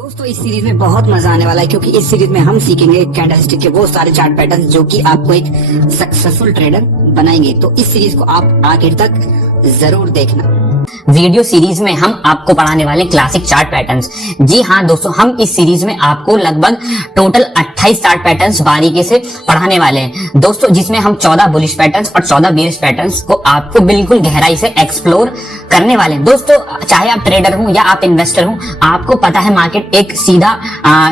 दोस्तों इस सीरीज में बहुत मजा आने वाला है क्योंकि इस सीरीज में हम सीखेंगे कैंडलस्टिक के वो सारे चार्ट पैटर्न जो कि आपको एक सक्सेसफुल ट्रेडर बनाएंगे। तो इस सीरीज को आप आखिर तक जरूर देखना। वीडियो सीरीज में हम आपको पढ़ाने वाले क्लासिक चार्ट पैटर्न्स। जी हाँ दोस्तों, हम इस सीरीज में आपको लगभग टोटल 28 चार्ट पैटर्न्स बारीकी से पढ़ाने वाले हैं दोस्तों, जिसमें हम 14 बुलिश पैटर्न्स और 14 बेयरिश पैटर्न्स को आपको बिल्कुल गहराई से एक्सप्लोर करने वाले हैं। दोस्तों चाहे आप ट्रेडर हो या आप इन्वेस्टर हो, आपको पता है मार्केट एक सीधा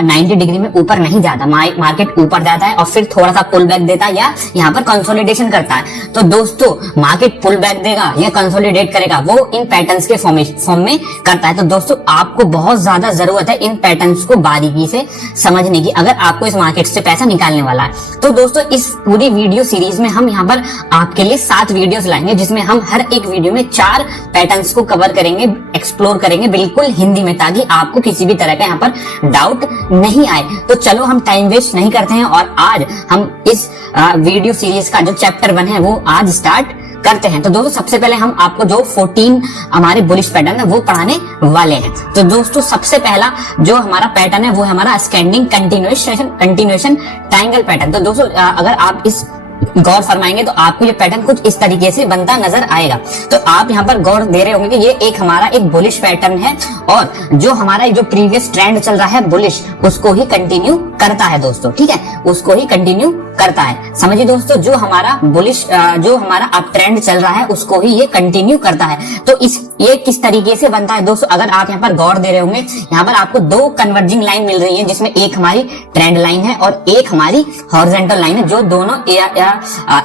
90 डिग्री में ऊपर नहीं जाता। मार्केट ऊपर जाता है और फिर थोड़ा सा पुल बैक देता है या यहाँ पर कंसोलिडेशन करता है। तो दोस्तों मार्केट पुल बैक देगा या कंसोलिडेट करेगा, वो इन पैटर्न्स के फॉर्म में करता है। तो दोस्तों आपको बहुत ज्यादा जरूरत है इन पैटर्न्स को बारीकी से समझने की, अगर आपको इस मार्केट से पैसा निकालने वाला है। तो दोस्तों इस पूरी वीडियो सीरीज में हम यहाँ पर आपके लिए 7 वीडियोस लाएंगे, जिसमें हम हर एक वीडियो में 4 पैटर्न्स को कवर करेंगे, एक्सप्लोर करेंगे बिल्कुल हिंदी में, ताकि आपको किसी भी तरह का यहाँ पर डाउट नहीं आए। तो चलो हम टाइम वेस्ट नहीं करते हैं और आज हम इस वीडियो सीरीज का जो चैप्टर 1 है वो आज स्टार्ट करते हैं। तो दोस्तों सबसे पहले हम आपको जो 14 हमारे बुलिश पैटर्न है वो पढ़ाने वाले हैं। तो दोस्तों सबसे पहला जो हमारा पैटर्न है वो है हमारा स्टैंडिंग कंटिन्यूएशन ट्रायंगल पैटर्न। तो दोस्तों अगर आप इस गौर फरमाएंगे तो आपको ये पैटर्न कुछ इस तरीके से बनता नजर आएगा। तो आप यहाँ पर गौर दे रहे होंगे कि ये एक हमारा एक बुलिश पैटर्न है और जो हमारा जो प्रीवियस ट्रेंड चल रहा है बुलिश, उसको ही कंटिन्यू करता है दोस्तों, ठीक है, उसको ही कंटिन्यू करता है। समझिए दोस्तों, जो हमारा बुलिश जो हमारा अप ट्रेंड चल रहा है उसको ही ये कंटिन्यू करता है। तो ये किस तरीके से बनता है दोस्तों, अगर आप यहाँ पर गौर दे रहे होंगे, यहाँ पर आपको 2 कन्वर्जिंग लाइन मिल रही है, जिसमें एक हमारी ट्रेंड लाइन है और एक हमारी हॉरिजॉन्टल लाइन है, जो दोनों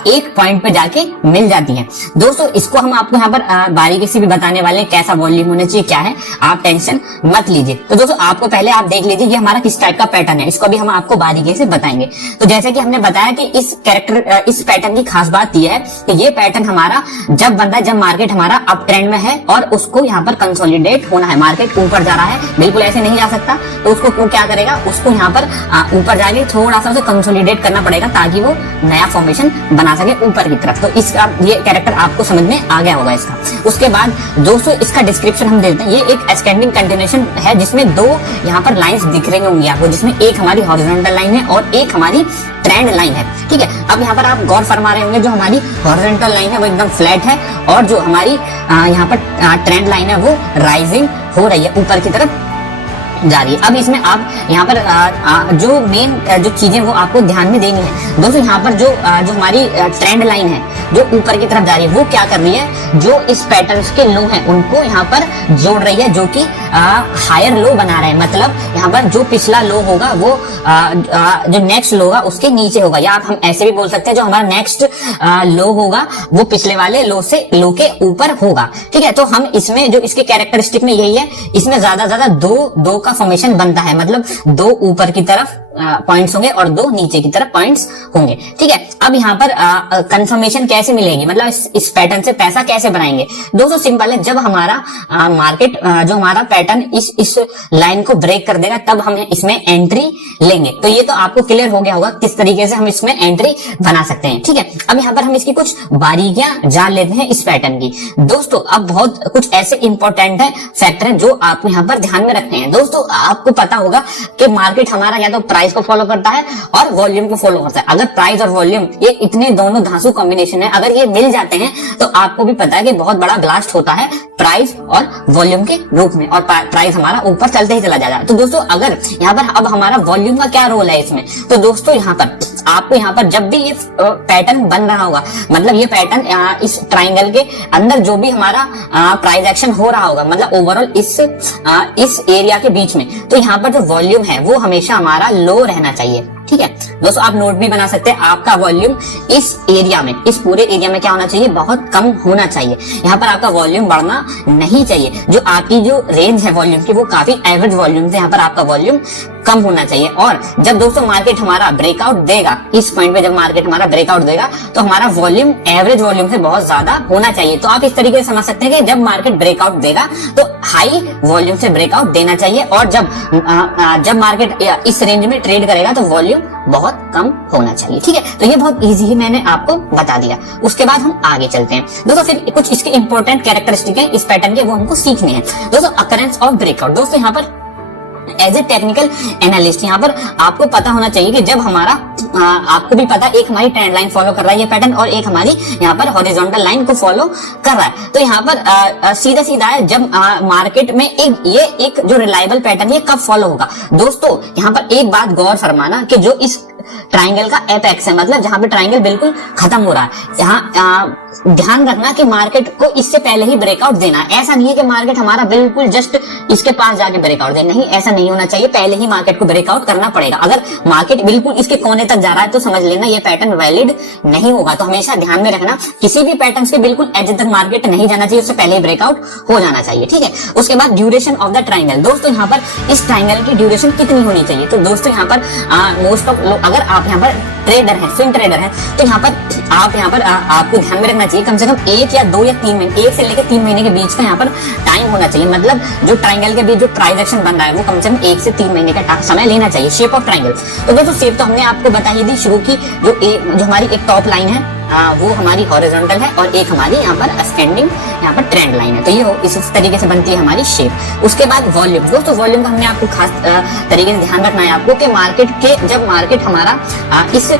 एक पॉइंट पे जाके मिल जाती है। दोस्तों इसको हम आपको यहाँ पर बारीकी से भी बताने वाले हैं, कैसा वॉल्यूम होना चाहिए, क्या है, आप टेंशन मत लीजिए। तो दोस्तों आपको पहले आप देख लीजिए ये हमारा किस टाइप का पैटर्न है, इसको भी हम आपको बारीकी से बताएंगे। तो जैसे कि हमने बताया कि इस पैटर्न की खास बात यह है कि ये पैटर्न हमारा जब बनता है जब मार्केट हमारा अप ट्रेंड में है और उसको यहाँ पर कंसोलिडेट होना है, मार्केट ऊपर जा रहा है, बिल्कुल ऐसे नहीं जा सकता। तो उसको क्या करेगा, उसको यहाँ पर ऊपर जाके थोड़ा सा उसे कंसोलिडेट करना पड़ेगा ताकि वो नया फॉर्मेशन बना सके ऊपर की तरफ। तो इसका ये कैरेक्टर आपको समझ में आ गया होगा इसका। उसके बाद दोस्तों इसका डिस्क्रिप्शन हम देते हैं। ये एक स्टैंडिंग कंटिन्यूएशन है जिसमें 2 यहाँ पर लाइंस दिख रही होंगी आपको, जिसमें एक हमारी हॉरिजॉन्टल लाइन है और एक हमारी ट्रेंड लाइन है, ठीक है। अब यहाँ पर आप गौर फरमा रहे होंगे, जो हमारी हॉरिजॉन्टल लाइन है वो एकदम फ्लैट है और जो हमारी यहाँ पर ट्रेंड लाइन है वो राइजिंग हो रही है, ऊपर की तरफ जा रही है। अब इसमें आप यहाँ पर जो मेन जो चीजें वो आपको ध्यान में देनी है दोस्तों। यहाँ पर जो हमारी ट्रेंड लाइन है जो ऊपर की तरफ जा रही है, वो क्या कर रही है, जो इस पैटर्न्स के लो हैं उनको यहाँ पर जोड़ रही है, जो कि हायर लो बना रहे हैं। मतलब यहाँ पर जो पिछला लो होगा वो जो नेक्स्ट लो होगा उसके नीचे होगा, या आप हम ऐसे भी बोल सकते हैं जो हमारा नेक्स्ट लो होगा वो पिछले वाले लो के ऊपर होगा, ठीक है। तो हम इसमें जो इसके कैरेक्टरिस्टिक में यही है, इसमें ज्यादा दो का फॉर्मेशन बनता है, मतलब 2 ऊपर की तरफ पॉइंट्स होंगे और 2 नीचे की तरफ पॉइंट्स होंगे, ठीक है। अब यहाँ पर कंफर्मेशन कैसे मिलेगी, मतलब इस पैटर्न से पैसा कैसे बनाएंगे दोस्तों, सिंपल है। जब हमारा मार्केट जो हमारा पैटर्न इस लाइन को ब्रेक कर देगा तब हम इसमें एंट्री लेंगे। तो ये तो आपको क्लियर हो गया होगा किस तरीके से हम इसमें एंट्री बना सकते हैं, ठीक है। अब यहाँ पर हम इसकी कुछ बारीकियां जान लेते हैं इस पैटर्न की दोस्तों। अब बहुत कुछ ऐसे इंपॉर्टेंट है फैक्टर है जो आपको यहाँ पर ध्यान में रखते हैं दोस्तों। आपको पता होगा कि मार्केट हमारा या तो प्राइस को फॉलो करता है और वॉल्यूम को फॉलो करता है। अगर प्राइस और वॉल्यूम ये इतने दोनों धांसू कॉम्बिनेशन है, अगर ये मिल जाते हैं तो आपको भी पता है कि बहुत बड़ा ब्लास्ट होता है प्राइस और वॉल्यूम के रूप में, और प्राइस हमारा ऊपर चलते ही चला जाएगा। तो दोस्तों अगर यहाँ पर अब हमारा वॉल्यूम का क्या रोल है इसमें, तो दोस्तों यहाँ पर आपको यहाँ पर जब भी ये पैटर्न बन रहा होगा, मतलब ये पैटर्न इस ट्राइंगल के अंदर जो भी हमारा प्राइस एक्शन हो रहा होगा, मतलब ओवरऑल इस एरिया के बीच में, तो यहाँ पर जो वॉल्यूम है वो हमेशा हमारा लो रहना चाहिए, ठीक है दोस्तों। आप नोट भी बना सकते हैं, आपका वॉल्यूम इस एरिया में, इस पूरे एरिया में क्या होना चाहिए, बहुत कम होना चाहिए। यहाँ पर आपका वॉल्यूम बढ़ना नहीं चाहिए। जो आपकी जो रेंज है वॉल्यूम की वो काफी एवरेज वॉल्यूम से यहाँ पर आपका वॉल्यूम कम होना चाहिए। और जब दोस्तों मार्केट हमारा ब्रेकआउट देगा, इस पॉइंट पे जब मार्केट हमारा ब्रेकआउट देगा तो हमारा वॉल्यूम एवरेज वॉल्यूम से बहुत ज्यादा होना चाहिए। तो आप इस तरीके से समझ सकते हैं कि जब मार्केट ब्रेकआउट देगा तो हाई वॉल्यूम से ब्रेकआउट देना चाहिए, और जब मार्केट इस रेंज में ट्रेड करेगा तो वॉल्यूम बहुत कम होना चाहिए, ठीक है। तो ये बहुत इजी ही मैंने आपको बता दिया। उसके बाद हम आगे चलते हैं दोस्तों। फिर कुछ इसके इंपॉर्टेंट कैरेक्टरिस्टिक है इस पैटर्न के, वो हमको सीखने हैं दोस्तों। अकरेंस ऑफ ब्रेकआउट दोस्तों, यहाँ पर एज ए टेक्निकल एनालिस्ट यहाँ पर आपको पता होना चाहिए कि जब हमारा आपको भी पता एक हमारी ट्रेंड लाइन फॉलो कर रहा है ये पैटर्न और एक हमारी यहाँ पर हॉरिजॉन्टल लाइन को फॉलो कर रहा है। तो यहाँ पर सीधा सीधा है जब मार्केट में एक जो रिलायबल पैटर्न ये कब फॉलो होगा। दोस्तों यहाँ पर एक बात गौर फरमाना कि जो इस ट्राइंगल का एपेक्स है, मतलब जहां पे ट्राइंगल बिल्कुल खत्म हो रहा है, यहाँ ध्यान रखना कि मार्केट को इससे पहले ही ब्रेकआउट देना है। ऐसा नहीं है कि मार्केट हमारा बिल्कुल जस्ट इसके पास जाके ब्रेकआउट दे, नहीं, ऐसा नहीं होना चाहिए। पहले ही मार्केट को ब्रेकआउट करना पड़ेगा। अगर मार्केट बिल्कुल इसके कोने तक जा रहा है तो समझ लेना ये पैटर्न वैलिड नहीं होगा। तो हमेशा ध्यान में रखना किसी भी पैटर्न के बिल्कुल एज तक मार्केट नहीं जाना चाहिए, उससे पहले ही ब्रेकआउट हो जाना चाहिए। ठीक है, उसके बाद ड्यूरेशन ऑफ द ट्राइंगल। दोस्तों यहाँ पर इस ट्राइंगल की ड्यूरेशन कितनी होनी चाहिए? तो दोस्तों यहाँ पर मोस्ट ऑफ लोग, अगर आप यहाँ पर ट्रेडर है, स्विंग ट्रेडर है, तो यहाँ पर आपको ध्यान में रखना चाहिए कम से कम 1 या 2 या 3 महीने, 1 से लेकर 3 महीने के बीच का यहाँ पर टाइम होना चाहिए। मतलब जो ट्राइंगल के बीच जो प्राइस एक्शन बन रहा है वो कम से कम 1 से 3 महीने का समय लेना चाहिए। शेप ऑफ ट्राइंगल, तो दोस्तों शेप तो हमने आपको बता ही दी शुरू की। जो हमारी एक टॉप लाइन है वो हमारी हॉरिजॉन्टल है और एक हमारी यहाँ पर असेंडिंग यहाँ पर ट्रेंड लाइन है। तो ये इस तरीके से बनती है हमारी शेप। उसके बाद वॉल्यूम। दोस्तों वॉल्यूम का हमने आपको खास तरीके से ध्यान रखना है आपको कि जब मार्केट हमारा इस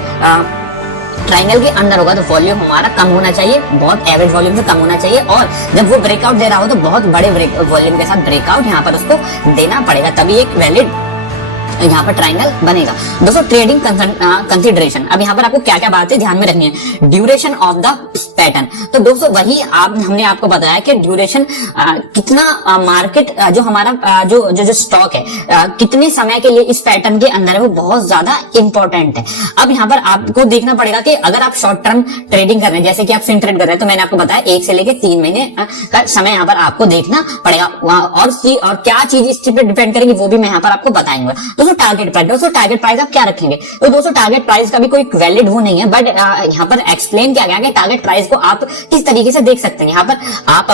ट्राइंगल के अंदर होगा तो वॉल्यूम हमारा कम होना चाहिए, बहुत एवरेज वॉल्यूम से कम होना चाहिए। और जब वो ब्रेकआउट दे रहा हो तो बहुत बड़े वॉल्यूम के साथ ब्रेकआउट यहाँ पर उसको देना पड़ेगा, तभी एक वैलिड यहाँ पर ट्राइंगल बनेगा। दोस्तों ट्रेडिंग कंसिडरेशन, अब यहाँ पर आपको क्या क्या बातें ध्यान में रखनी है। ड्यूरेशन ऑफ द पैटर्न, तो दोस्तों वही हमने आपको बताया कि ड्यूरेशन कितना मार्केट जो हमारा जो स्टॉक है कितने समय के लिए इस पैटर्न के अंदर है वो बहुत ज्यादा इंपॉर्टेंट है। अब यहाँ पर आपको देखना पड़ेगा कि अगर आप शॉर्ट टर्म ट्रेडिंग कर रहे हैं, जैसे कि आप स्विंग ट्रेड कर रहे हैं, तो मैंने आपको बताया 1 से लेकर 3 महीने का समय यहाँ पर आपको देखना पड़ेगा। और क्या चीज इस पर डिपेंड करेगी वो भी मैं यहाँ पर आपको बताऊंगा। दोस्तों टारगेट प्राइस, दोस्तों टारगेट प्राइस आप क्या रखेंगे? तो दोस्तों टारगेट प्राइस का भी कोई वैलिड वो नहीं है, बट यहाँ पर एक्सप्लेन किया गया कि टारगेट प्राइस को आप किस तरीके से देख सकते हैं। यहाँ पर आप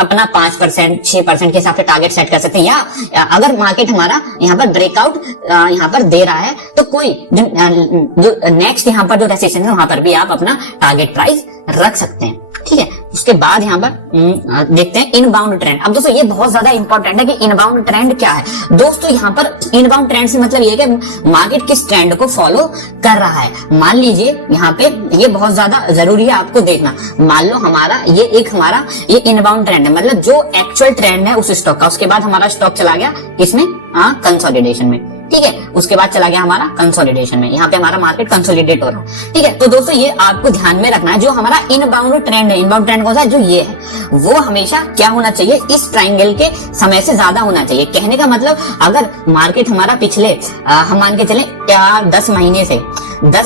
अपना 5% 6% के हिसाब से टारगेट सेट कर सकते हैं, या अगर मार्केट हमारा यहाँ पर ब्रेकआउट यहाँ पर दे रहा है तो कोई जो नेक्स्ट यहाँ पर जो रेसिस्टेंस है वहां पर भी आप अपना टारगेट प्राइस रख सकते हैं। ठीक है, उसके बाद यहाँ पर देखते हैं इनबाउंड ट्रेंड। अब दोस्तों ये बहुत ज्यादा इंपॉर्टेंट है कि इनबाउंड ट्रेंड क्या है। दोस्तों यहाँ पर इनबाउंड ट्रेंड से मतलब ये है कि मार्केट किस ट्रेंड को फॉलो कर रहा है। मान लीजिए यहाँ पे ये बहुत ज्यादा जरूरी है आपको देखना। मान लो ये इनबाउंड ट्रेंड है, मतलब जो एक्चुअल ट्रेंड है उस स्टॉक का। उसके बाद हमारा स्टॉक चला गया इसमें कंसोलिडेशन में। ठीक है, उसके बाद चला गया हमारा कंसोलिडेशन में, यहाँ पे हमारा मार्केट कंसोलिडेट हो रहा है। ठीक है, तो दोस्तों ये आपको ध्यान में रखना है, जो हमारा इनबाउंड ट्रेंड है, इनबाउंड ट्रेंड कौन सा है, जो ये है, वो हमेशा क्या होना चाहिए, इस ट्राइंगल के समय से ज्यादा होना चाहिए। कहने का मतलब अगर मार्केट हमारा पिछले हम मान के चले 10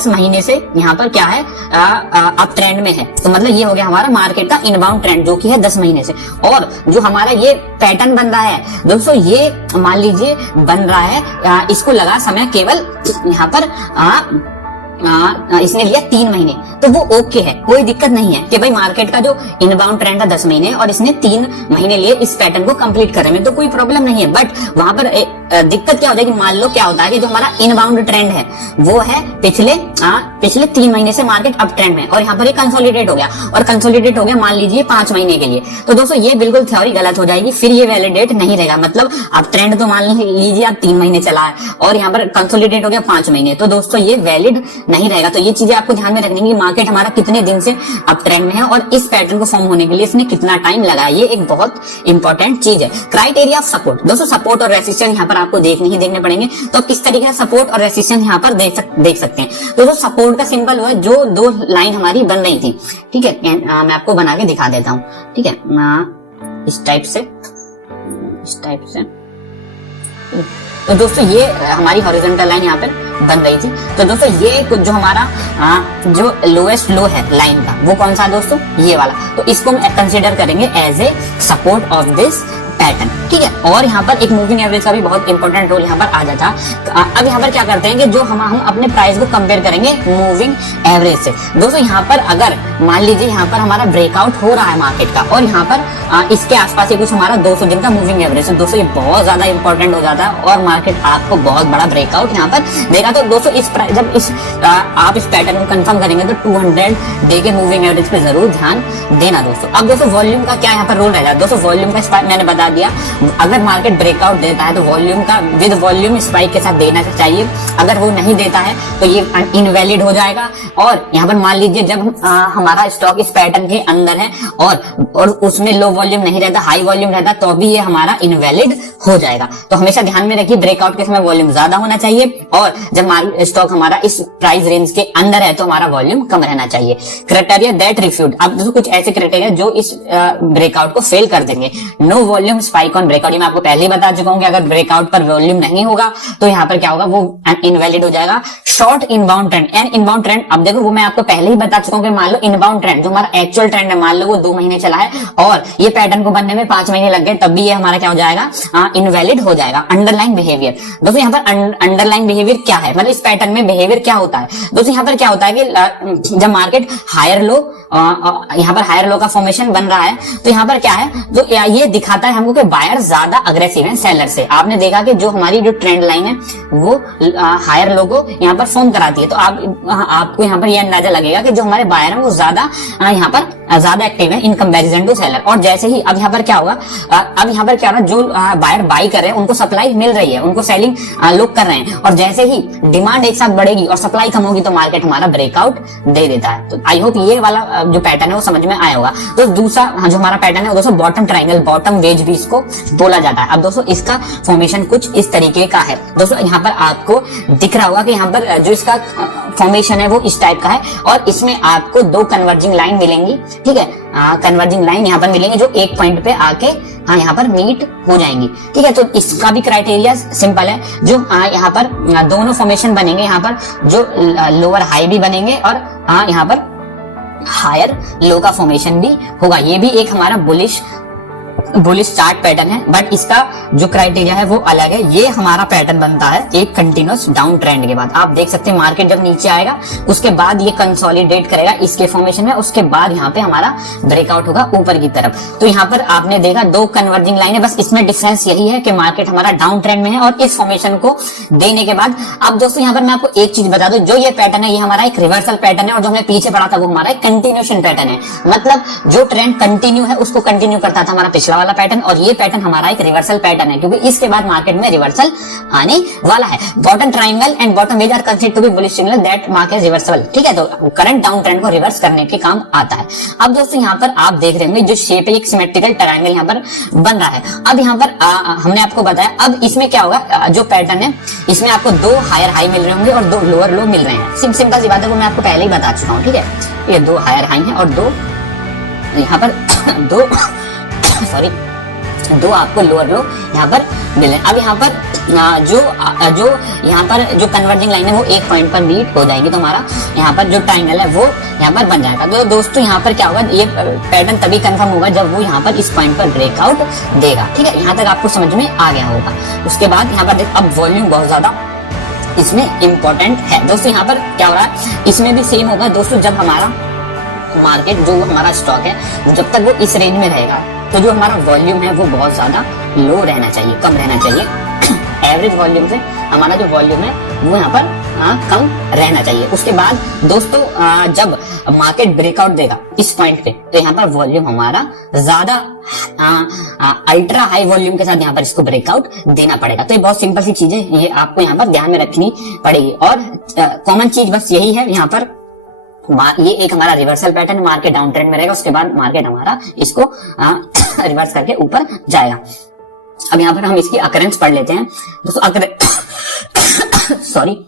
महीने से यहाँ पर क्या है अप ट्रेंड में है, तो मतलब ये हो गया हमारा मार्केट का इनबाउंड ट्रेंड जो कि है 10 महीने से। और जो हमारा ये पैटर्न बन रहा है दोस्तों, ये मान लीजिए बन रहा है, इसको लगा समय केवल यहाँ पर इसने लिया 3 महीने, तो वो ओके है, कोई दिक्कत नहीं है कि भाई मार्केट का जो इनबाउंड ट्रेंड था 10 महीने और इसने 3 महीने लिए इस पैटर्न को कंप्लीट करने में, तो कोई प्रॉब्लम नहीं है। बट वहां पर दिक्कत क्या होता है कि मान लो क्या होता है कि जो हमारा इनबाउंड ट्रेंड है वो है पिछले 3 महीने से मार्केट अप ट्रेंड में, और यहाँ पर ये कंसोलिडेट हो गया, और कंसोलिडेट हो गया मान लीजिए 5 महीने के लिए, तो दोस्तों ये बिल्कुल थ्योरी गलत हो जाएगी, फिर ये वैलिडेट नहीं रहेगा। मतलब अब ट्रेंड तो मान लीजिए आप 3 महीने चला है और यहाँ पर कंसोलिडेट हो गया 5 महीने, तो दोस्तों ये वैलिड नहीं रहेगा। तो ये चीजें आपको ध्यान में रखनी है, मार्केट हमारा कितने दिन से अप ट्रेंड में है और इस पैटर्न को फॉर्म होने के लिए इसने कितना टाइम लगाया, ये एक बहुत इंपॉर्टेंट चीज है। क्राइटेरिया ऑफ सपोर्ट, दोस्तों सपोर्ट और रेसिस्टेंस यहाँ पर आपको देखने पड़ेंगे, तो आप किस तरीके से सपोर्ट और रेसिस्टेंस यहाँ पर देख सकते हैं। दोस्तों सपोर्ट का सिंबल हुआ जो 2 लाइन हमारी बन रही थी। ठीक है, मैं आपको बना के दिखा देता हूँ। ठीक है, इस टाइप से तो दोस्तों ये हमारी हॉरिजॉन्टल लाइन यहाँ पर बन रही थी। तो दोस्तों ये कुछ जो हमारा जो लोएस्ट लो है लाइन का, वो कौन सा दोस्तों, ये वाला, तो इसको हम कंसीडर करेंगे as a support of this pattern. ठीक है, और यहाँ पर एक मूविंग एवरेज का भी बहुत इंपॉर्टेंट रोल यहाँ पर आ जाता है। अब यहाँ पर क्या करते हैं कि जो हम अपने प्राइस को कंपेयर करेंगे मूविंग एवरेज से। दोस्तों यहाँ पर अगर मान लीजिए यहाँ पर हमारा ब्रेकआउट हो रहा है मार्केट का, और यहाँ पर इसके आसपास ये कुछ हमारा 200 दिन का मूविंग एवरेज है, दोस्तों ये बहुत ज्यादा इंपॉर्टेंट हो जाता है और मार्केट आपको बहुत बड़ा ब्रेकआउट यहाँ पर देगा। तो दोस्तों जब आप इस पैटर्न को कंफर्म करेंगे तो 200 डे के मूविंग एवरेज पे जरूर ध्यान देना दोस्तों। अब दोस्तों वॉल्यूम का क्या यहाँ पर रोल रहेगा, दोस्तों वॉल्यूम का मैंने बता दिया, अगर मार्केट ब्रेकआउट देता है तो वॉल्यूम का विद वॉल्यूम स्पाइक के साथ देना चाहिए। अगर वो नहीं देता है तो ये इनवैलिड हो जाएगा। और यहाँ पर मान लीजिए जब हमारा स्टॉक इस पैटर्न के अंदर है और उसमें लो वॉल्यूम नहीं रहता, हाई वॉल्यूम रहता, तो भी ये हमारा इनवैलिड हो जाएगा। तो हमेशा ध्यान में रखिए ब्रेकआउट के समय वॉल्यूम ज्यादा होना चाहिए और जब स्टॉक हमारा इस प्राइस रेंज के अंदर है तो हमारा वॉल्यूम कम रहना चाहिए। क्राइटेरिया दैट रिफ्यूट, अब दोस्तों कुछ ऐसे क्राइटेरिया जो इस ब्रेकआउट को फेल कर देंगे। No volume spike on breakout, मैं आपको पहले ही बता चुका हूं कि अगर ब्रेकआउट पर वॉल्यूम नहीं होगा तो यहाँ पर क्या होगा, वो इनवैलिड हो जाएगा। Short inbound trend and inbound trend, अब देखो वो मैं आपको पहले ही बता चुका हूं कि मान लो इनबाउंड ट्रेंड जो हमारा एक्चुअल ट्रेंड है, मान लो वो 2 महीने चला है और ये पैटर्न को बनने में 5 महीने लग गए, तब भी ये हमारा क्या हो जाएगा, इनवैलिड हो जाएगा। अंडरलाइन बिहेवियर, दोस्तों यहाँ पर अंडरलाइन बिहेवियर क्या है, मतलब इस पैटर्न में बिहेवियर क्या होता है। दोस्तों यहाँ पर क्या होता है कि जब मार्केट हायर लो, यहाँ पर हायर लो का फॉर्मेशन बन रहा है तो यहाँ पर क्या है, जो ये दिखाता है हमको कि बायर ज्यादा अग्रेसिव है सेलर से। आपने देखा कि जो हमारी जो ट्रेंड लाइन है वो हायर लो को यहाँ पर फॉर्म कराती है, तो आपको यहाँ पर ये अंदाजा लगेगा कि जो हमारे बायर है वो ज्यादा यहाँ पर ज्यादा एक्टिव है इन कंपैरिजन टू सेलर। और जैसे ही अब यहाँ पर क्या होगा, अब यहाँ पर क्या हो रहा है, जो बायर बाई कर रहे हैं उनको सप्लाई मिल रही है, उनको सेलिंग लोग कर रहे हैं, और जैसे ही डिमांड एक साथ बढ़ेगी और सप्लाई कम होगी तो मार्केट हमारा ब्रेकआउट दे देता है। तो आई होप ये वाला जो पैटर्न है वो समझ में आया होगा। तो दूसरा जो हमारा पैटर्न है दोस्तों बॉटम ट्राइंगल, बॉटम वेज भी इसको बोला जाता है। अब दोस्तों इसका फॉर्मेशन कुछ इस तरीके का है। दोस्तों यहाँ पर आपको दिख रहा होगा कि यहाँ पर जो इसका फॉर्मेशन है वो इस टाइप का है और इसमें आपको 2 कन्वर्जिंग लाइन मिलेंगी, ठीक है, कन्वर्जिंग लाइन यहाँ पर मिलेंगे जो एक पॉइंट पे आके यहाँ पर मीट हो जाएंगी, ठीक है। तो इसका भी क्राइटेरिया सिंपल है, जो यहाँ पर दोनों फॉर्मेशन बनेंगे, यहाँ पर जो लोअर हाई भी बनेंगे और यहाँ पर हायर लो का फॉर्मेशन भी होगा। ये भी एक हमारा बुलिश चार्ट पैटर्न है, बट इसका जो क्राइटेरिया है वो अलग है। ये हमारा पैटर्न बनता है एक कंटिन्यूअस डाउन ट्रेंड के बाद। आप देख सकते हैं मार्केट जब नीचे आएगा उसके बाद ये कंसोलिडेट करेगा इसके फॉर्मेशन में, उसके बाद यहाँ पे हमारा ब्रेकआउट होगा ऊपर की तरफ। तो यहाँ पर आपने देखा 2 कन्वर्जिंग लाइन है, बस इसमें डिफरेंस यही है कि मार्केट हमारा डाउन ट्रेंड में है और इस फॉर्मेशन को देने के बाद। अब दोस्तों यहाँ पर मैं आपको एक चीज बता दूं, जो ये पैटर्न है ये हमारा एक रिवर्सल पैटर्न है और जो हमने पीछे पढ़ा था वो हमारा एक कंटिन्यूएशन पैटर्न है। मतलब जो ट्रेंड कंटिन्यू है उसको कंटिन्यू करता था हमारा पिछला वाला पैटर्न, और ये पैटर्न हमारा एक रिवर्सल पैटर्न है क्योंकि इसके बाद मार्केट में रिवर्सल आने वाला है। Bottom triangle and bottom wedge are considered to be bullish signal that mark as reversal, ठीक है। तो करंट डाउन ट्रेंड को रिवर्स करने के काम आता है। अब दोस्तों यहाँ पर आप देख रहे होंगे जो शेप है एक सिमेट्रिकल ट्रायंगल यहाँ पर बन रहा है। अब यहाँ पर हमने आपको बताया, अब इसमें क्या होगा, जो पैटर्न है इसमें आपको 2 हायर हाई मिल रहे होंगे और 2 लोअर लो मिल रहे हैं। सिंपल सी बात है, वो मैं आपको पहले ही बता चुका हूँ, ठीक है। ये 2 हायर हाई है और 2 यहाँ पर 2 आपको लोअर लो यहाँ पर मिले। अब यहाँ पर जो यहाँ पर जो कन्वर्जिंग लाइन है वो एक पॉइंट पर मीट हो जाएगी, तो हमारा यहाँ पर जो ट्रायंगल है वो यहाँ पर बन जाएगा। तो दोस्तों यहाँ पर क्या होगा, ये पैटर्न तभी कंफर्म होगा जब वो यहाँ पर इस पॉइंट पर ब्रेकआउट देगा, ठीक है। यहाँ तक आपको समझ में आ गया होगा। उसके बाद यहाँ पर अब वॉल्यूम बहुत ज्यादा इसमें इंपॉर्टेंट है। दोस्तों यहाँ पर क्या हो रहा है, इसमें भी सेम होगा दोस्तों। जब हमारा मार्केट जो हमारा स्टॉक है जब तक वो इस रेंज में रहेगा तो जो हमारा वॉल्यूम है वो बहुत ज्यादा लो रहना चाहिए, कम रहना चाहिए। एवरेज वॉल्यूम से हमारा जो वॉल्यूम है वो यहाँ पर कम रहना चाहिए। उसके बाद दोस्तों जब मार्केट ब्रेकआउट देगा इस पॉइंट पे तो यहाँ पर वॉल्यूम हमारा ज्यादा अल्ट्रा हाई वॉल्यूम के साथ यहाँ पर इसको ब्रेकआउट देना पड़ेगा। तो ये बहुत सिंपल सी चीजें ये आपको यहाँ पर ध्यान में रखनी पड़ेगी। और कॉमन चीज बस यही है, यहाँ पर ये एक हमारा reversal pattern, market down trend में रहेगा, उसके बाद मार्केट हमारा इसको रिवर्स करके ऊपर जाएगा। अब यहाँ पर हम इसकी अकरेंस पढ़ लेते हैं दोस्तों। सॉरी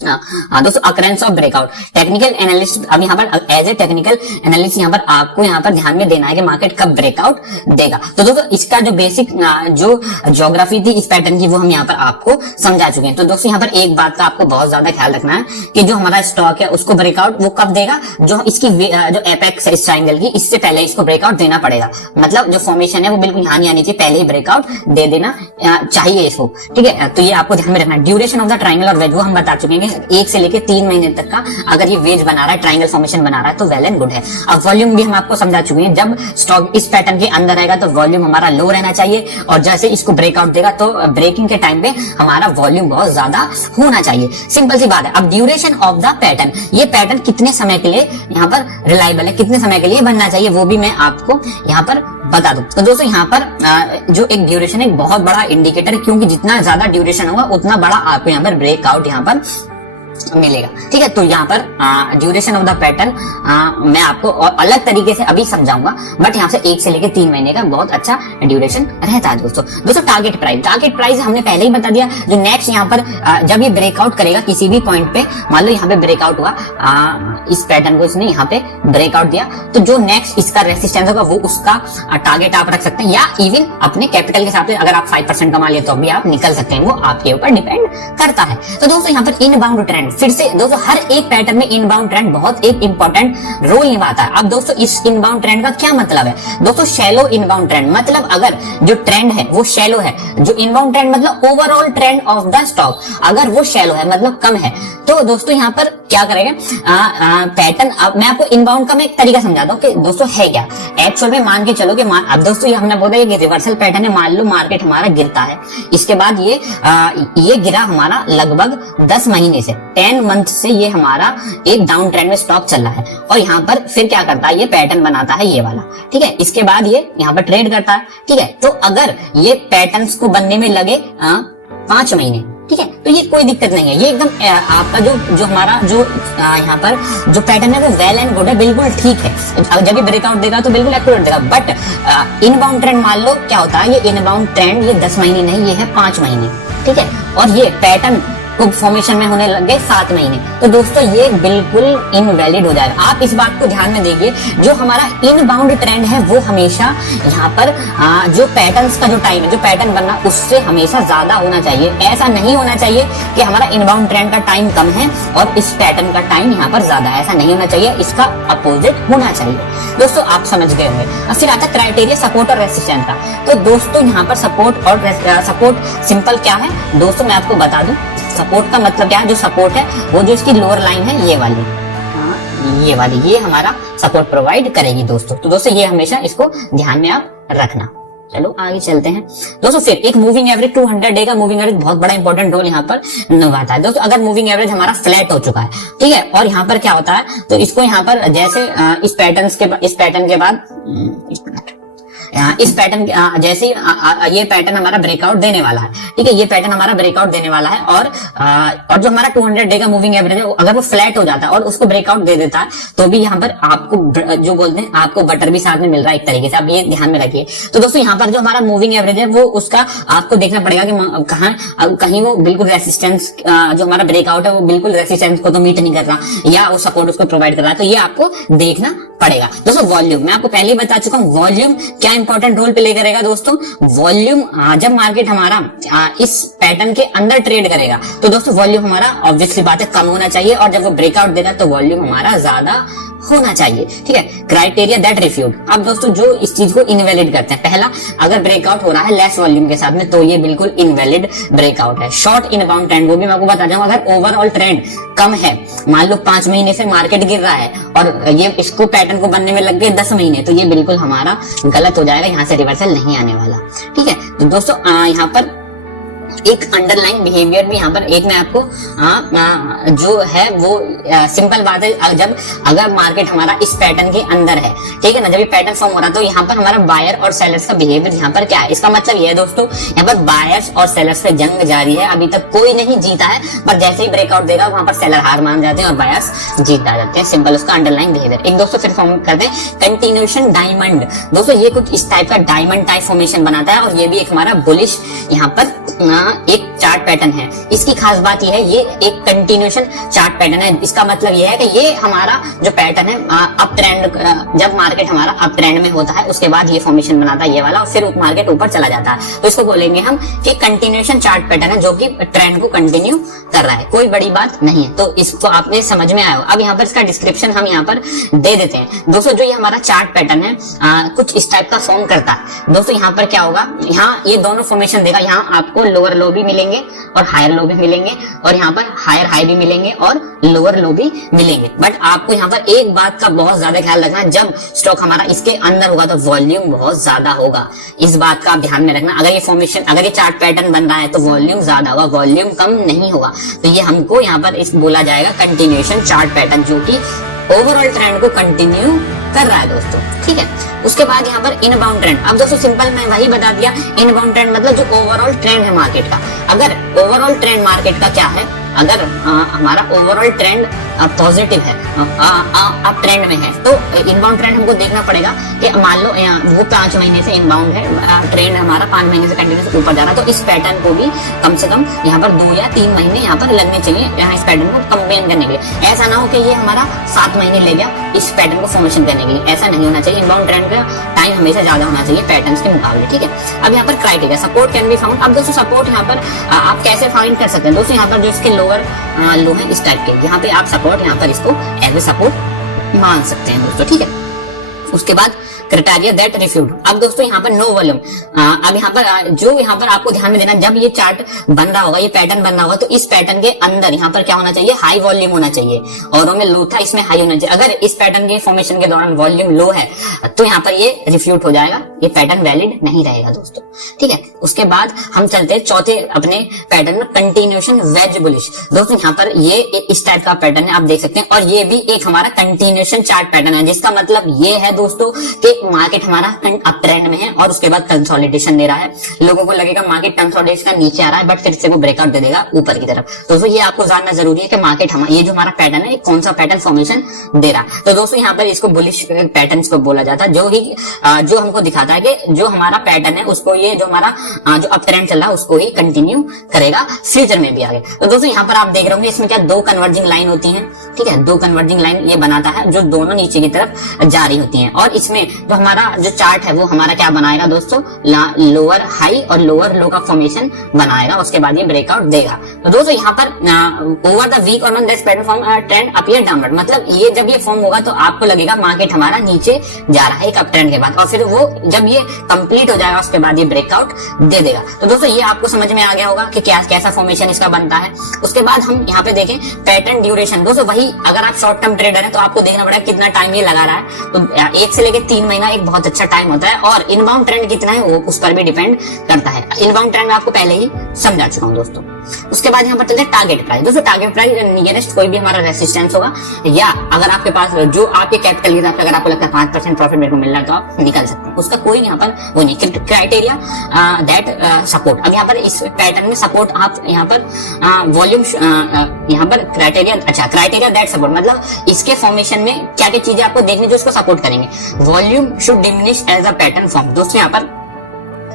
दोस्तों, occurrence of breakout technical analyst. अब यहाँ पर एज ए टेक्निकल एनालिस्ट यहाँ पर आपको यहाँ पर ध्यान में देना है कि मार्केट कब ब्रेकआउट देगा। तो दोस्तों इसका जो बेसिक जो ज्योग्राफी थी इस पैटर्न की वो हम यहाँ पर आपको समझा चुके हैं। तो दोस्तों यहाँ पर एक बात का आपको बहुत ज्यादा ख्याल रखना है कि जो हमारा स्टॉक है उसको ब्रेकआउट वो कब देगा, जो इसकी जो एपेक्स है इस ट्रायंगल की, इससे पहले इसको ब्रेकआउट देना पड़ेगा। मतलब जो फॉर्मेशन है वो बिल्कुल यहाँ नहीं आनी चाहिए, पहले ही ब्रेकआउट दे देना चाहिए इसको, ठीक है। तो ये आपको ध्यान में रखना है। ड्यूरेशन ऑफ द ट्रायंगल और वेज वो हम बता चुके हैं, 1 से लेके 3 महीने तक का अगर ये वेज बना रहा है, ट्रायंगल फॉर्मेशन बना रहा है तो वेल एंड गुड है। अब वॉल्यूम भी हम आपको समझा चुके हैं, जब स्टॉक इस पैटर्न के अंदर रहेगा तो वॉल्यूम हमारा लो रहना चाहिए और जैसे इसको ब्रेकआउट देगा तो ब्रेकिंग के टाइम पे हमारा वॉल्यूम बहुत ज्यादा होना चाहिए। सिंपल सी बात है। अब ड्यूरेशन ऑफ द पैटर्न, ये पैटर्न कितने समय के लिए यहाँ पर रिलायबल है, कितने समय के लिए बनना चाहिए वो भी मैं आपको यहाँ पर बता दूं तो दोस्तों यहाँ पर जो एक ड्यूरेशन है बहुत बड़ा इंडिकेटर है, क्योंकि जितना ज्यादा ड्यूरेशन होगा उतना बड़ा आपको यहाँ पर ब्रेकआउट यहाँ पर मिलेगा। ठीक है, तो यहाँ पर ड्यूरेशन ऑफ द पैटर्न मैं आपको और अलग तरीके से अभी समझाऊंगा, बट यहाँ से 1 से लेकर 3 महीने का बहुत अच्छा ड्यूरेशन रहता है दोस्तों। टारगेट प्राइस हमने पहले ही बता दिया। जो नेक्स्ट यहाँ पर जब ये ब्रेकआउट करेगा किसी भी पॉइंट पे, मान लो यहाँ पे ब्रेकआउट हुआ, इस पैटर्न को इसने यहाँ पे ब्रेकआउट दिया, तो जो नेक्स्ट इसका रेसिस्टेंस होगा वो उसका टारगेट आप रख सकते हैं, या इवन अपने कैपिटल के हिसाब से अगर आप 5% कमा लिए तो भी आप निकल सकते हैं, वो आपके ऊपर डिपेंड करता है। तो दोस्तों यहाँ पर इनबाउंड ट्रेंड, फिर से दोस्तों हर एक पैटर्न में इनबाउंड ट्रेंड बहुत एक इंपॉर्टेंट रोल निभाता है। अब दोस्तों इस इनबाउंड ट्रेंड का क्या मतलब है दोस्तों? शैलो इनबाउंड ट्रेंड, मतलब अगर जो ट्रेंड है वो शैलो है, जो इनबाउंड ट्रेंड मतलब overall trend of the stock, अगर वो शैलो है मतलब कम है, तो दोस्तों यहाँ पर क्या करेगा पैटर्न। अब मैं आपको इनबाउंड का मैं एक तरीका समझाता हूँ कि दोस्तों है क्या। एक्चुअल में मान के चलो कि अब दोस्तों ये हमने बोला ये रिवर्सल पैटर्न है, मान लो मार्केट हमारा गिरता है, इसके बाद ये गिरा हमारा लगभग 10 महीने से, 10 मंथ से ये हमारा एक डाउन ट्रेंड में स्टॉक चल रहा है, और यहाँ पर फिर क्या करता है, ये पैटर्न बनाता है ये वाला। ठीक है, इसके बाद ये यहाँ पर ट्रेड करता है। ठीक है, तो अगर ये पैटर्न्स को बनने में लगे 5 महीने, ठीक है, तो ये कोई दिक्कत नहीं है, ये एकदम आपका जो हमारा जो यहाँ पर जो पैटर्न है वो वेल एंड गुड है, बिल्कुल ठीक है। जब ये ब्रेकआउट देगा तो बिल्कुल एक्यूरेट देगा, बट इनबाउंड ट्रेंड मान लो क्या होता है, ये इनबाउंड ट्रेंड ये 10 महीने नहीं, ये है 5 महीने। ठीक है, और ये पैटर्न फॉर्मेशन में होने लग गए 7 महीने, तो दोस्तों ये बिल्कुल इनवैलिड हो जाएगा। आप इस बात को ध्यान में देखिए, जो हमारा इनबाउंड ट्रेंड है वो हमेशा यहाँ पर जो पैटर्न्स का जो टाइम है, जो पैटर्न बनना उससे हमेशा ज्यादा होना चाहिए। ऐसा नहीं होना चाहिए कि हमारा इनबाउंड ट्रेंड का टाइम कम है और इस पैटर्न का टाइम यहाँ पर ज्यादा है, ऐसा नहीं होना चाहिए, इसका अपोजिट होना चाहिए। दोस्तों आप समझ गए होंगे। अब फिर आता क्राइटेरिया सपोर्ट और रेसिस्टेंस का। तो दोस्तों यहाँ पर सपोर्ट और सपोर्ट सिंपल क्या है दोस्तों, मैं आपको बता दूं। सपोर्ट का मतलब क्या है, जो सपोर्ट है वो जो इसकी लोअर लाइन है ये वाली, ये हमारा सपोर्ट प्रोवाइड करेगी दोस्तों। तो दोस्तों ये हमेशा इसको ध्यान में आप रखना। चलो आगे चलते हैं दोस्तों। फिर एक मूविंग एवरेज, 200 डे का मूविंग एवरेज बहुत बड़ा इंपॉर्टेंट रोल यहाँ पर निभाता है दोस्तों। अगर मूविंग एवरेज हमारा फ्लैट हो चुका है, ठीक है, और यहाँ पर क्या होता है, तो इसको यहाँ पर जैसे इस पैटर्न के बाद इस पैटर्न जैसे ये पैटर्न हमारा ब्रेकआउट देने वाला है, ठीक है, ये पैटर्न हमारा ब्रेकआउट देने वाला है, और जो हमारा 200 डे का मूविंग एवरेज है अगर वो फ्लैट हो जाता है और उसको ब्रेकआउट दे देता है, तो भी यहाँ पर आपको जो बोलते हैं आपको बटर भी साथ में मिल रहा है एक तरीके से, आप ये ध्यान में रखिए। तो दोस्तों यहाँ पर जो हमारा मूविंग एवरेज है वो उसका आपको देखना पड़ेगा कि कहीं वो बिल्कुल रेसिस्टेंस, जो हमारा ब्रेकआउट है वो बिल्कुल रेसिस्टेंस को तो मीट नहीं कर रहा, या वो सपोर्ट उसको प्रोवाइड कर रहा है, तो ये आपको देखना पड़ेगा दोस्तों। वॉल्यूम मैं आपको पहले ही बता चुका हूँ, वॉल्यूम क्या इंपॉर्टेंट रोल प्ले करेगा दोस्तों। वॉल्यूम जब मार्केट हमारा इस पैटर्न के अंदर ट्रेड करेगा तो दोस्तों वॉल्यूम हमारा ऑब्वियसली बात है कम होना चाहिए, और जब वो ब्रेकआउट देगा तो वॉल्यूम हमारा ज्यादा होना चाहिए। ठीक है, क्राइटेरिया दैट रिफ्यूट। अब दोस्तों जो इस चीज को इनवैलिड करते हैं, पहला अगर ब्रेकआउट हो रहा है लेस वॉल्यूम के साथ में तो ये बिल्कुल इनवैलिड ब्रेकआउट है। शॉर्ट इनबाउंड ट्रेंड, वो भी मैं आपको बता दूं, अगर ओवरऑल ट्रेंड कम है, मान लो 5 महीने से मार्केट गिर रहा है और ये इसको पैटर्न को बनने में लग गए 10 महीने, तो ये बिल्कुल हमारा गलत हो जाएगा, यहाँ से रिवर्सल नहीं आने वाला। ठीक है, तो दोस्तों यहाँ पर एक अंडरलाइन बिहेवियर भी यहाँ पर एक मैं आपको जो है वो सिंपल बात है, जब अगर मार्केट हमारा इस पैटर्न के अंदर है, ठीक है ना, जब ये पैटर्न फॉर्म हो रहा है तो यहाँ पर हमारा बायर और सेलर्स का बिहेवियर यहाँ पर क्या है, इसका मतलब ये है दोस्तों, यहाँ पर बायर्स और सेलर्स पे जंग जारी है, अभी तक कोई नहीं जीता है, पर जैसे ही ब्रेकआउट देगा वहां पर सेलर हार मान जाते हैं और बायर्स जीत आ जाते हैं। सिंपल उसका अंडरलाइन बिहेवियर। एक दोस्तों फिर फॉर्म करते हैं कंटिन्यूएशन डायमंड। दोस्तों ये कुछ इस टाइप का डायमंड टाइप फॉर्मेशन बनाता है, और ये भी एक हमारा बुलिश यहाँ पर एक चार्ट पैटर्न है। इसकी खास बात यह है, ये एक कंटिन्यूएशन चार्ट पैटर्न है। इसका मतलब यह है कि ये हमारा जो पैटर्न है अप ट्रेंड, जब मार्केट हमारा अप ट्रेंड में होता है उसके बाद ये फॉर्मेशन बनाता है ये वाला, और फिर मार्केट ऊपर चला जाता है, तो इसको बोलेंगे हम कि कंटिन्यूएशन चार्ट पैटर्न है जो कि ट्रेंड को कंटिन्यू कर रहा है। कोई बड़ी बात नहीं है, तो इसको आपने समझ में आया हो। अब यहाँ पर इसका डिस्क्रिप्शन हम यहाँ पर दे देते हैं दोस्तों। जो ये हमारा चार्ट पैटर्न है कुछ इस टाइप का फॉर्म करता है दोस्तों। यहाँ पर क्या होगा, यहाँ ये दोनों फॉर्मेशन देगा, यहाँ आपको लोअर लो भी मिलेंगे और हायर लो भी मिलेंगे, और यहाँ पर हायर हाई भी मिलेंगे और लोअर लो भी मिलेंगे। बट आपको यहाँ पर एक बात का बहुत ज्यादा ख्याल रखना, जब स्टॉक हमारा इसके अंदर होगा तो वॉल्यूम बहुत ज्यादा होगा, इस बात का आप ध्यान में रखना। अगर ये फॉर्मेशन, अगर ये चार्ट पैटर्न बन रहा है तो वॉल्यूम ज्यादा होगा, वॉल्यूम कम नहीं होगा, तो ये हमको यहाँ पर इस बोला जाएगा कंटिन्यूएशन चार्ट पैटर्न, जो कि ओवरऑल ट्रेंड को कंटिन्यू कर रहा है दोस्तों, ठीक है। उसके बाद यहाँ पर इनबाउंड ट्रेंड, अब दोस्तों सिंपल मैं वही बता दिया, इनबाउंड ट्रेंड मतलब जो ओवरऑल ट्रेंड है मार्केट का। अगर ओवरऑल ट्रेंड मार्केट का क्या है, अगर हमारा ओवरऑल ट्रेंड पॉजिटिव है, अब ट्रेंड में है, तो इनबाउंड ट्रेंड हमको देखना पड़ेगा कि मान लो वो 5 महीने से इनबाउंड है, ट्रेंड हमारा 5 महीने से कंटिन्यूस ऊपर जा रहा है, तो इस पैटर्न को भी कम से कम यहाँ पर 2 या 3 महीने यहाँ पर लगने चाहिए यहाँ इस पैटर्न को कंपेन करने के लिए। ऐसा ना हो कि ये हमारा 7 महीने ले गया इस पैटर्न को फॉर्मेशन करने के लिए, ऐसा नहीं होना चाहिए। इनबाउंड ट्रेंड का टाइम हमेशा ज्यादा होना चाहिए पैटर्न्स के मुकाबले, ठीक है। अब यहाँ पर criteria, support can be found. अब दोस्तों सपोर्ट यहाँ पर आप कैसे फाइंड कर सकते हैं दोस्तों, यहाँ पर जो इसके लोअर लो है इस टाइप के, यहाँ पे आप सपोर्ट यहाँ पर इसको एज ए सपोर्ट मान सकते हैं दोस्तों, ठीक है। उसके बाद क्राइटेरिया दैट रिफ्यूज। अब दोस्तों यहाँ पर नो वॉल्यूम, अब यहाँ पर जो यहाँ पर आपको ध्यान में देना, जब ये चार्ट बन रहा होगा, ये पैटर्न बन रहा होगा, तो इस पैटर्न के अंदर यहाँ पर क्या होना चाहिए, हाई वॉल्यूम होना चाहिए। और में लो था, इसमें हाई होना चाहिए। अगर इस पैटर्न के फॉर्मेशन के दौरान वॉल्यूम लो है तो यहाँ पर ये रिफ्यूट हो जाएगा, ये पैटर्न वैलिड नहीं रहेगा दोस्तों, ठीक है। उसके बाद हम चलते हैं चौथे अपने पैटर्न में, कंटिन्यूएशन वेज बुलिश। दोस्तों यहाँ पर ये इस टाइप का पैटर्न है, आप देख सकते हैं, और ये भी एक हमारा कंटिन्यूएशन चार्ट पैटर्न है, जिसका मतलब ये है दोस्तों कि मार्केट हमारा अप ट्रेंड में है और उसके बाद कंसोलिडेशन दे रहा है। लोगों को लगेगा मार्केट कंसोलिडेशन का नीचे आ रहा है, बट फिर से वो ब्रेकआउट दे देगा ऊपर की तरफ। दोस्तों ये आपको जानना जरूरी है कि मार्केट ये जो हमारा पैटर्न है, कौन सा पैटर्न फॉर्मेशन दे रहा है। तो दोस्तों यहाँ पर इसको बुलिश पैटर्न को बोला जाता है, जो हमको दिखाता है कि जो हमारा पैटर्न है उसको, ये जो हमारा जो अप ट्रेंड चल रहा है उसको ही कंटिन्यू करेगा फ्यूचर में भी आगे। तो दोस्तों यहाँ पर आप देख रहे होंगे, इसमें क्या 2 कन्वर्जिंग लाइन होती है, ठीक है। 2 कन्वर्जिंग लाइन ये बनाता है जो दोनों नीचे की तरफ जा रही होती है, और इसमें जो हमारा जो चार्ट है वो हमारा क्या बनाएगा दोस्तों, लोअर हाई और लोअर लो का फॉर्मेशन बनाएगा, उसके बाद ये ब्रेकआउट देगा। तो दोस्तों यहाँ पर ओवर द वीक और month this pattern form trend appear downward, मतलब ये जब ये फॉर्म होगा तो आपको लगेगा मार्केट हमारा नीचे जा रहा है एक अप ट्रेंड के बाद, और फिर वो जब ये कंप्लीट हो जाएगा उसके बाद ये ब्रेकआउट दे देगा। तो दोस्तों ये आपको समझ में आ गया होगा कि क्या कैसा फॉर्मेशन इसका बनता है। उसके बाद हम यहाँ पे देखें पैटर्न ड्यूरेशन। दोस्तों वही, अगर आप शॉर्ट टर्म ट्रेडर है तो आपको देखना पड़ेगा कितना टाइम ये लगा रहा है। तो 1 से लेकर 3 महीना एक बहुत अच्छा टाइम होता है, और इनबाउंड ट्रेंड कितना है वो उस पर भी डिपेंड करता है। इनबाउंड ट्रेंड मैं आपको पहले ही समझा चुका हूं दोस्तों। उसके बाद यहाँ पर चलते हैं टारगेट प्राइस। दोस्तों टारगेट प्राइस नियरेस्ट कोई भी हमारा रेसिस्टेंस होगा, या अगर आपके पास जो आपके कैपिटल के साथ अगर आपको लगता है 5% प्रॉफिट मेरे को मिल रहा है तो आप निकल सकते हैं, उसका कोई यहाँ पर वो नहीं। क्राइटेरिया दैट सपोर्ट, अब यहाँ पर इस पैटर्न में सपोर्ट आप यहाँ पर वॉल्यूम यहाँ पर क्राइटेरिया दैट सपोर्ट, मतलब इसके फॉर्मेशन में क्या क्या चीजें आपको देखनी जो इसको सपोर्ट करेंगे। Volume should diminish as a pattern form. दोस्तों यहाँ पर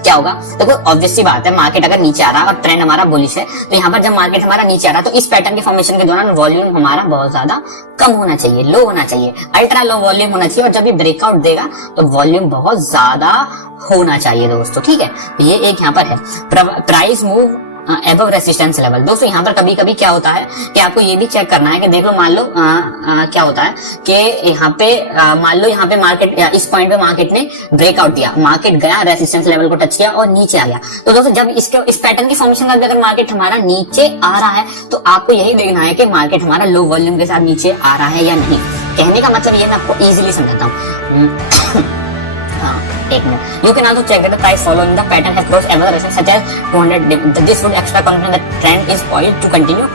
क्या होगा, तो ऑब्वियस सी बात है, मार्केट अगर नीचे आ रहा है और ट्रेंड हमारा बुलिश है, तो यहाँ पर जब मार्केट हमारा नीचे आ रहा है तो इस पैटर्न के फॉर्मेशन के दौरान वॉल्यूम हमारा बहुत ज्यादा कम होना चाहिए, लो होना चाहिए, अल्ट्रा लो वॉल्यूम होना चाहिए, और जब ये ब्रेकआउट देगा तो वॉल्यूम बहुत ज्यादा होना चाहिए दोस्तों, ठीक है। तो ये एक यहाँ पर है price move above resistance level. दोस्तों यहाँ पर कभी कभी क्या होता है कि आपको ये भी चेक करना है कि देख लो, मान लो क्या होता है कि यहाँ पे मान लो यहाँ पे मार्केट इस पॉइंट पे मार्केट ने ब्रेकआउट दिया, मार्केट गया रेसिस्टेंस लेवल को टच किया और नीचे आ गया। तो दोस्तों जब इस पैटर्न की फॉर्मेशन का अगर मार्केट हमारा नीचे आ रहा है तो आपको यही देखना है कि मार्केट हमारा लो वॉल्यूम के साथ नीचे आ रहा है या नहीं। कहने का मतलब ये मैं आपको इजिली समझाता हूँ। एक minute, you can also check that the price following the pattern has crossed above the resistance such as 200. This would extra confirm that trend is poised to continue.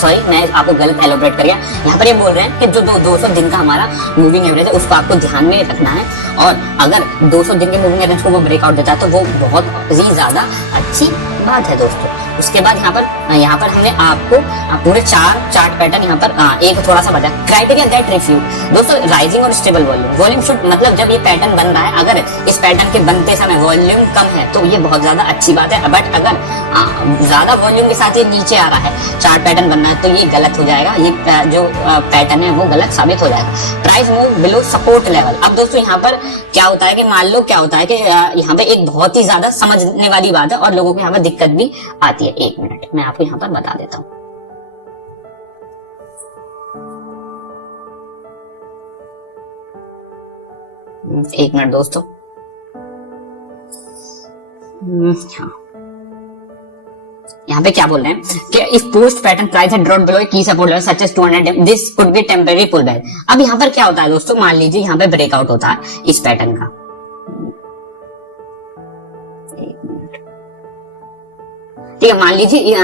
Sorry मैं आपको गलत एलोबरेट कर गया। यहाँ पर ये बोल रहे हैं कि जो 200 दिन का हमारा मूविंग एवरेज है उसको आपको ध्यान में रखना है, और अगर 200 दिन के मूविंग एवरेज को वो ब्रेकआउट देता है तो वो बहुत ही ज्यादा अच्छी बात है दोस्तों। उसके बाद यहाँ पर हमने आपको पूरे 4 चार्ट पैटर्न यहाँ पर एक थोड़ा सा बता, क्राइटेरिया दैट रिफ्यूज। दोस्तों राइजिंग और स्टेबल वॉल्यूम शुड, मतलब जब ये पैटर्न बन रहा है, अगर इस पैटर्न के बनते समय वॉल्यूम कम है तो ये बहुत ज्यादा अच्छी बात है, बट अगर ज्यादा वॉल्यूम के साथ ये नीचे आ रहा है, चार्ट पैटर्न बनना है, तो ये गलत हो जाएगा, ये जो पैटर्न है वो गलत साबित हो जाएगा। Price move below support level. अब दोस्तों यहाँ पर क्या होता है कि मान लो क्या होता है कि यहाँ पे एक बहुत ही ज्यादा समझने वाली बात है और लोगों को यहाँ पर दिक्कत भी आती है। एक मिनट मैं आपको यहाँ पर बता देता हूँ। एक मिनट दोस्तों, हाँ यहाँ पे क्या बोल रहे हैं कि इफ पोस्ट पैटर्न प्राइस है ड्रॉप बिलो की support level such as 200, this could be temporary pull back. अब यहाँ पर क्या होता है दोस्तों, मान लीजिए यहाँ पे ब्रेकआउट होता है इस पैटर्न का, ठीक है, मान लीजिए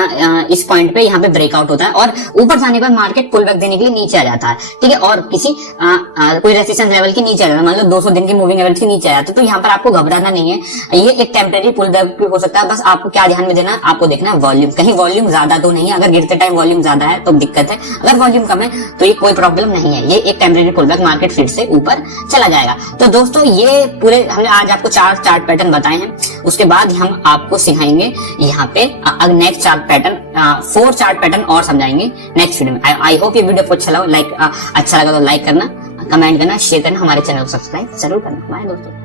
इस पॉइंट पे यहाँ पे ब्रेकआउट होता है और ऊपर जाने के बाद मार्केट पुल बैक देने के लिए नीचे आ जाता है, ठीक है, और किसी कोई रेजिस्टेंस लेवल के नीचे आ जाता है, मतलब 200 दिन की मूविंग एवरेज के नीचे आ जाता है, तो यहाँ पर आपको घबराना नहीं है, ये एक टेम्परेरी पुल बैक भी हो सकता है। बस आपको क्या ध्यान में देना है, आपको देखना है वॉल्यूम, कहीं वॉल्यूम ज्यादा तो नहीं है। अगर गिरते टाइम वॉल्यूम ज्यादा है तो दिक्कत है, अगर वॉल्यूम कम है तो ये कोई प्रॉब्लम नहीं है, ये एक टेम्परेरी पुल बैक, मार्केट फिर से ऊपर चला जाएगा। तो दोस्तों ये पूरे हमने आज आपको 4 चार्ट पैटर्न बताए हैं, उसके बाद हम आपको सिखाएंगे यहाँ पे next chart pattern, 4 chart pattern और समझाएंगे नेक्स्ट वीडियो में। आई होप ये वीडियो आपको अच्छा लगा तो लाइक करना, कमेंट करना, शेयर करना, हमारे चैनल को सब्सक्राइब जरूर करना। बाय दोस्तों।